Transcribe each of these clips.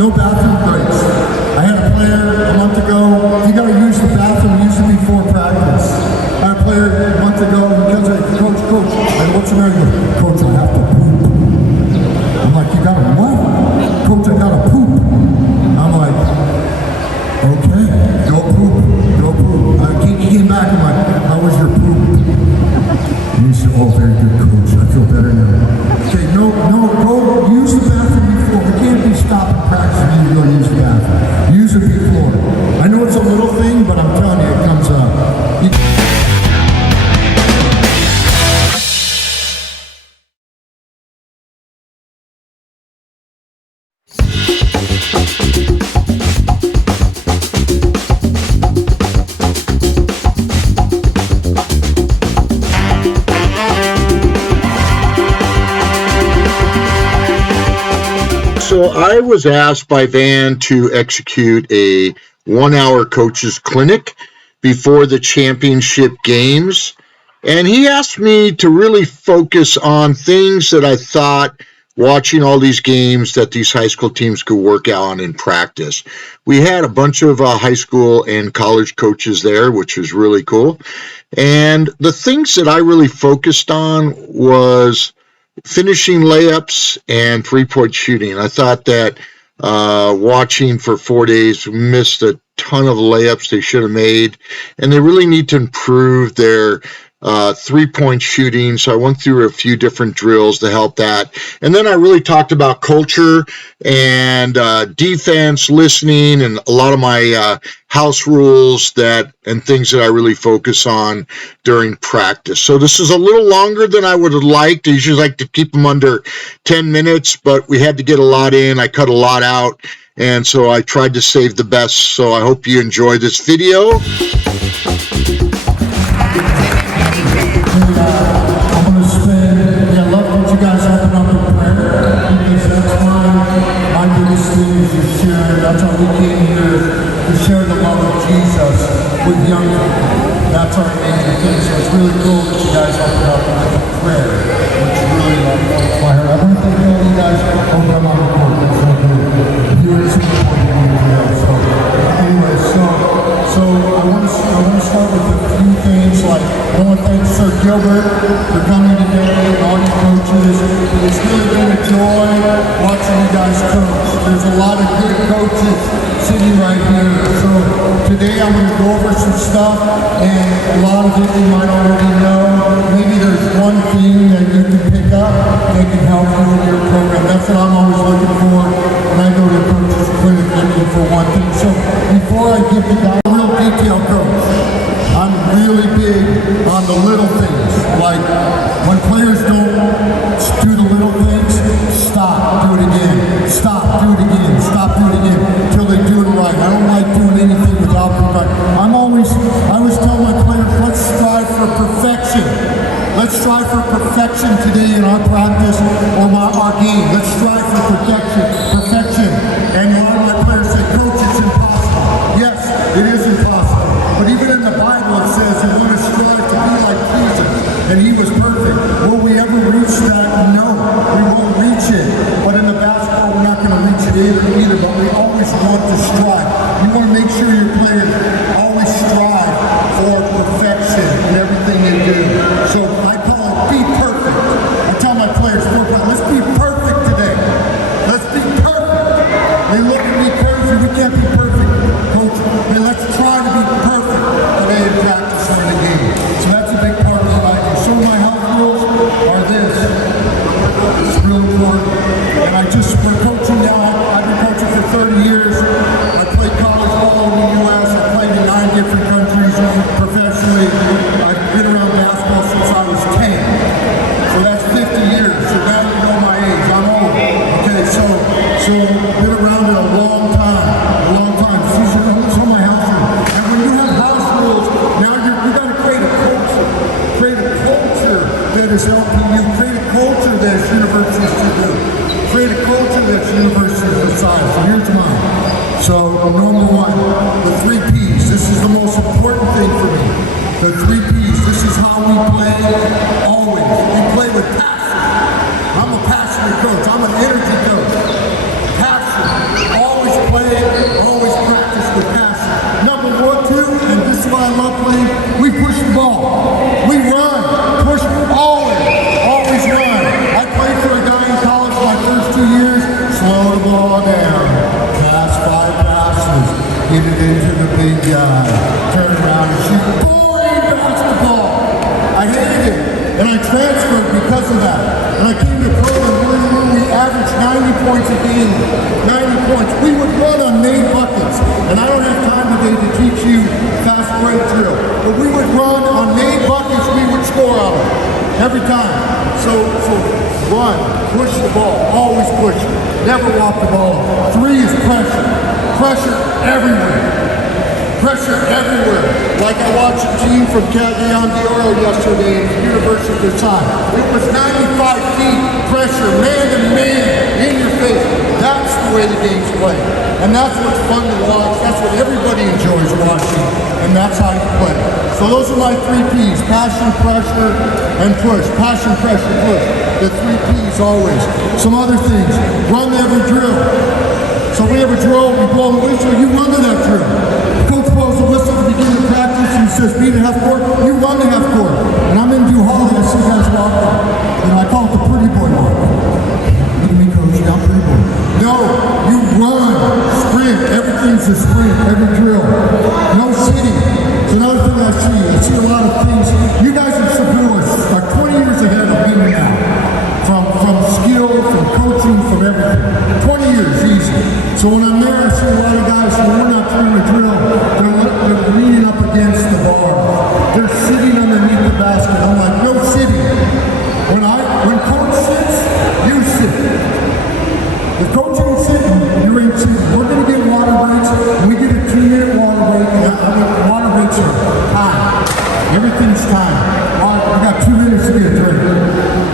no bathroom breaks. I had a player a month ago, you gotta use the bathroom usually before practice. I had a player a month ago, he comes like, Coach, and what's the matter? Coach, I have to poop. I'm like, you gotta what? Coach, I gotta poop. I'm like, okay, go poop. He came back, I'm like, how was your poop? And he said, oh, very good, Coach, I feel better now. Okay, no, go use the bathroom before. We can't be stopping practice and you go use the bathroom. Use it before. I know it's a little thing, but I'm telling you, it comes up. So I was asked by Van to execute a 1-hour coaches clinic before the championship games. And he asked me to really focus on things that I thought watching all these games that these high school teams could work on in practice. We had a bunch of high school and college coaches there, which was really cool. And the things that I really focused on was finishing layups and three-point shooting. I thought that watching for 4 days, we missed a ton of layups they should have made, and they really need to improve their three-point shooting. So I went through a few different drills to help that. And then I really talked about culture and defense, listening, and a lot of my house rules and things that I really focus on during practice. So this is a little longer than I would have liked. I usually like to keep them under 10 minutes, but we had to get a lot in. I cut a lot out, and so I tried to save the best. So I hope you enjoy this video. I'm going to spend, I love that you guys open up in prayer, because that's my biggest thing is to share. That's how we came here, to share the love of Jesus with young people. That's our major thing. So it's really cool that you guys open up in prayer, which really fire. I want to thank all you guys open up on the court. That's so good. If you're in Singapore, you want to do that. So anyway, so I want to start with a few things. Like, I want to thank Sir Gilbert for coming today, and all you coaches. It's really been a joy watching you guys coach. There's a lot of good coaches sitting right here. So today I'm going to go over some stuff, and a lot of it you might already know. Maybe there's one thing that you can pick up that can help you in your program. That's what I'm always looking for when I go to a coach's clinic, looking for one thing. So before I give the guy a real detailed coach, I'm really big on the little things. Like when players don't do the little things, stop, do it again. Stop, do it again. Stop, do it again until they do it right. I don't like doing anything without being right. I always tell my players, let's strive for perfection. Let's strive for perfection today in our practice or our game. Let's strive for perfection. And a lot of my players say, Coach, it's impossible. Yes, it is impossible. But even in the Bible it says you want to strive to be like Jesus, and he was perfect. Will we ever reach that? No, we won't reach it. But in the basketball, we're not going to reach it either, but we always want to strive. You want to make sure your players always strive for perfection in everything they do. So I call it be perfect. I tell my players, let's be perfect today. Let's be perfect. They look at me crazy, we can't be perfect. Coach, let's try to be perfect today in practice and in the game. So that's a big part of what I do. So my health rules are this. It's real important. And for coaching now, I've been coaching for 30 years. I played college ball in the U.S. I played in 9 different countries professionally. I've been around basketball since I was 10. So that's 50 years. So now you know my age. I'm old. Okay, so been around it a long time. So my house rules. And when you have house rules, now you got to create a culture. Create a culture that is helping you. Create a culture that is universities to do. Create a culture that's university beside. So here's mine. So number 1, the 3 P's. This is the most important thing for me. The 3 P's. This is how we play always. We play with passion. I'm a passionate coach. I'm an energy coach. Passion. Always. 90 points. We would run on made buckets. And I don't have time today to teach you fast break drill. But we would run on made buckets, we would score out of it. Every time. So run, push the ball, always push it. Never walk the ball. 3 is pressure. Pressure everywhere. Pressure everywhere. Like I watched a team from California yesterday at the University of Versailles. It was 95 feet, pressure, man to man, in your face. That's the way the game's played. And that's what's fun to watch. That's what everybody enjoys watching. And that's how you play. So those are my 3 P's. Passion, pressure, and push. Passion, pressure, push. The 3 P's always. Some other things. Run every drill. So we have a drill, we blow the whistle, you run to that drill. Coach blows the whistle at the beginning of practice and he says, be the half court, you run the half court. And I'm in Duhali, I see guys walk up. And I call it the pretty boy walk. Look at me, coach, I'm pretty boy. No, you run, sprint, everything's a sprint, every drill. No sitting. It's another thing I see a lot of things. You guys in Cebu are 20 years ahead of me now. From skill, from coaching, from everything. 20 years, easy. So when I'm there, I see a lot of guys who we're not trying to drill. They're leaning up against the bar. They're sitting underneath the basket. I'm like, no sitting. When coach sits, you sit. The coach ain't sitting, you ain't sitting. We're going to get water breaks. We get a 2-minute water break. Water breaks are time. Everything's time. We got 2 minutes to get a drink.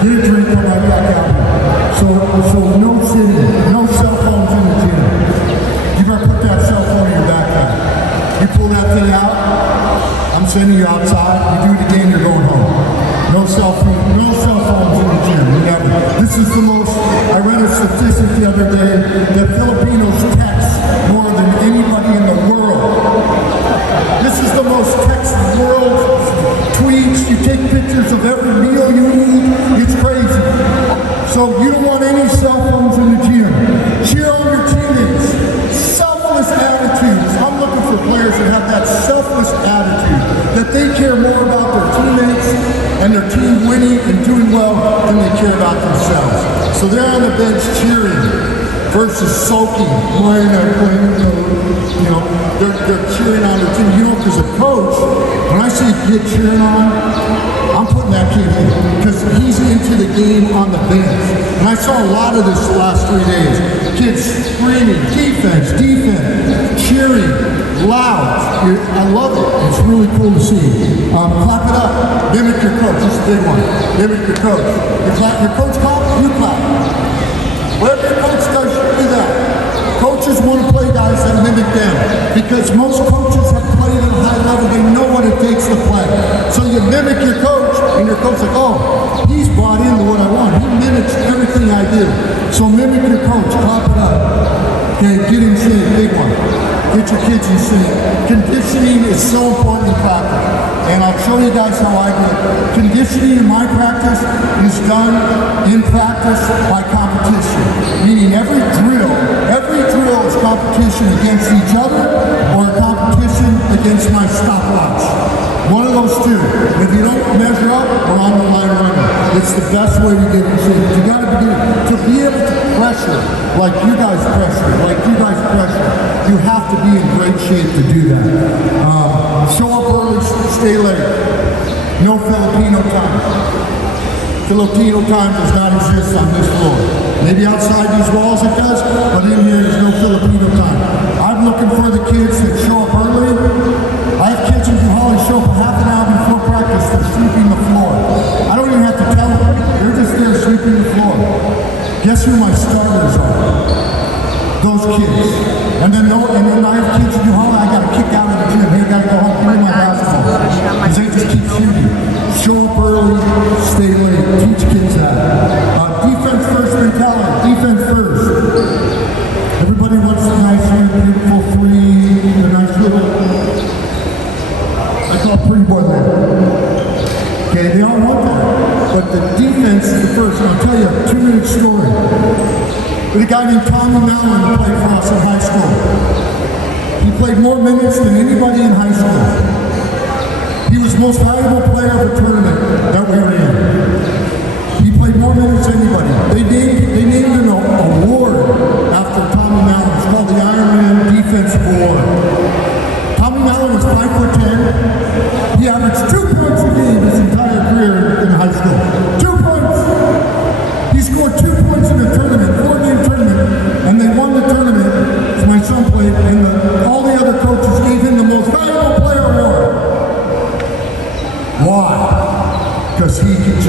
Get a drink, come right back out. So no sitting, no cell phones in the gym. You better put that cell phone in your backpack. You pull that thing out, I'm sending you outside. You do it again, you're going home. No cell phones in the gym. Never. This is the most. I read a statistic the other day that Filipinos text more than anybody in the world. This is the most text world. Tweets, you take pictures of every meal you eat, it's crazy. So you don't want any cell phones in the gym. Cheer on your teammates. Selfless attitudes. I'm looking for players that have that selfless attitude, that they care more about their teammates and their team winning and doing well than they care about themselves. So they're on the bench cheering versus sulking, they're cheering on their team. Because a coach, when I see a kid cheering on, I'm putting that kid in because he's into the game on the bench. And I saw a lot of this the last 3 days. Kids screaming, defense, cheering, loud. I love it. It's really cool to see. Clap it up. Mimic your coach. This is a big one. Mimic your coach. Your coach clap, you clap. Whatever your coach does, you do that. Coaches want to play guys that mimic them because most coaches have played at a high level. They know what it takes to play. So you mimic your coach, and your coach's like, oh, he's bought into what I want. He mimics everything I do. So mimic your coach. Clap it up. Okay, get in shape. Big one. Get your kids in shape. Conditioning is so important in practice. And I'll show you guys how I do it. Conditioning in my practice is done in practice by competition. Meaning every drill is competition against each other or a competition against my stopwatch. One of those two. If you don't measure up, we're on the line running. It's the best way to get in shape. You got to be able to pressure like you guys pressure, you have to be in great shape to do that. Show up early, stay late. No Filipino time. Filipino time does not exist on this floor. Maybe outside these walls it does, but in here there's no Filipino time. I'm looking for the kids that show up early. I have kids in Duhali show up half an hour before practice. They're sweeping the floor. I don't even have to tell them. They're just there sweeping the floor. Guess who my starters are? Those kids. And then I have kids in Duhali I got to kick out of the gym. They got to go home and play my basketball. Because they just keep shooting. Show up early, stay late. Teach kids that. Defense first mentality. Defense first. Everybody wants a nice, beautiful three, a nice little, I call pretty boy there. Okay, they all want that. But the defense is the first. And I'll tell you a 2-minute story. With a guy named Tommy Mellon who played for us in high school. He played more minutes than anybody in high school. He was the most valuable player of the tournament that we were in. He played more minutes than anybody. They named an award after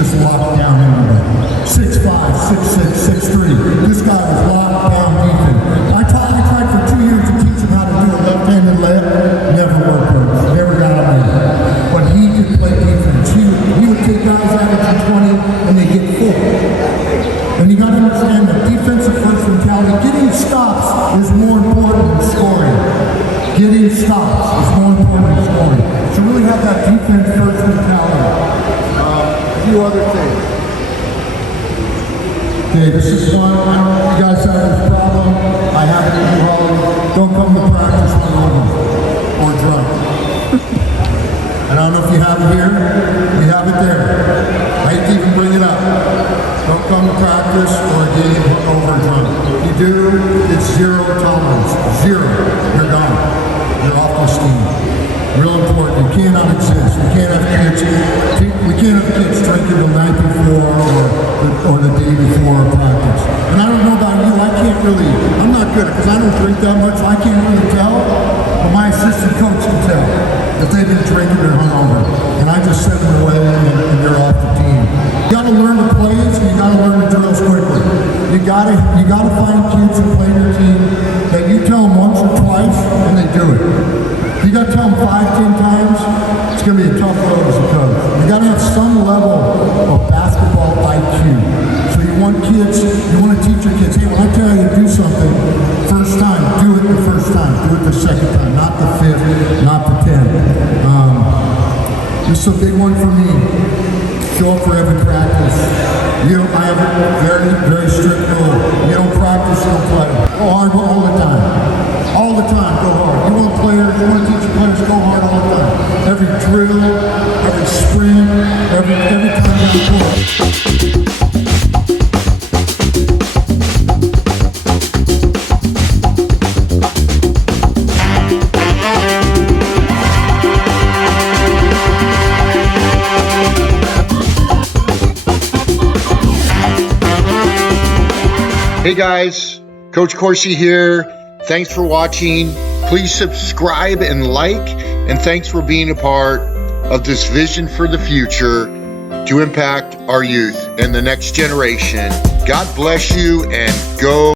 just locked down everybody. 6'5", 6'6", 6'3". This guy was locked down defense. I tried for 2 years to teach him how to do a left-handed layup. Never worked, coach. Never got out there. But he could play defense. He would take guys out of 20 and they get full. And you got to understand that defensive first mentality, getting stops is more important than scoring. Getting stops is more important than scoring. So really have that defense first mentality. A few other things. Okay, this is one. I don't know if you guys have this problem. I have it in New Holland. Don't come to practice hungover or drunk. And I don't know if you have it here. We have it there. I hate to even bring it up. Don't come to practice or a game hungover or drunk. If you do, it's zero tolerance. Zero. You're gone. You're off the steam. Real important. You cannot exist. We can't have kids. We can't have kids drinking the night before or the day before practice. And I don't know about you. I'm not good because I don't drink that much. So I can't really tell. But my assistant coach can tell if they've been drinking or hungover. And I just send them away and they're off the team. You got to learn the plays and you got to learn the drills quickly. You got to find kids who play your team that you tell them once or twice and they do it. You got to tell them 5, 10 times, it's going to be a tough road as a coach. You got to have some level of basketball IQ. So you want to teach your kids, hey, when I tell you to do something, first time, do it the first time. Do it the second time, not the 5th, not the 10th. This is a big one for me. Show up for every practice. I have a very, very strict rule. You don't practice, you don't play. Go hard all the time. All the time, go hard. You want to teach your players, go hard all the time. Every drill, every sprint, every time you score. Hey guys, Coach Corsi here. Thanks for watching. Please subscribe and like, and thanks for being a part of this vision for the future to impact our youth and the next generation. God bless you and go.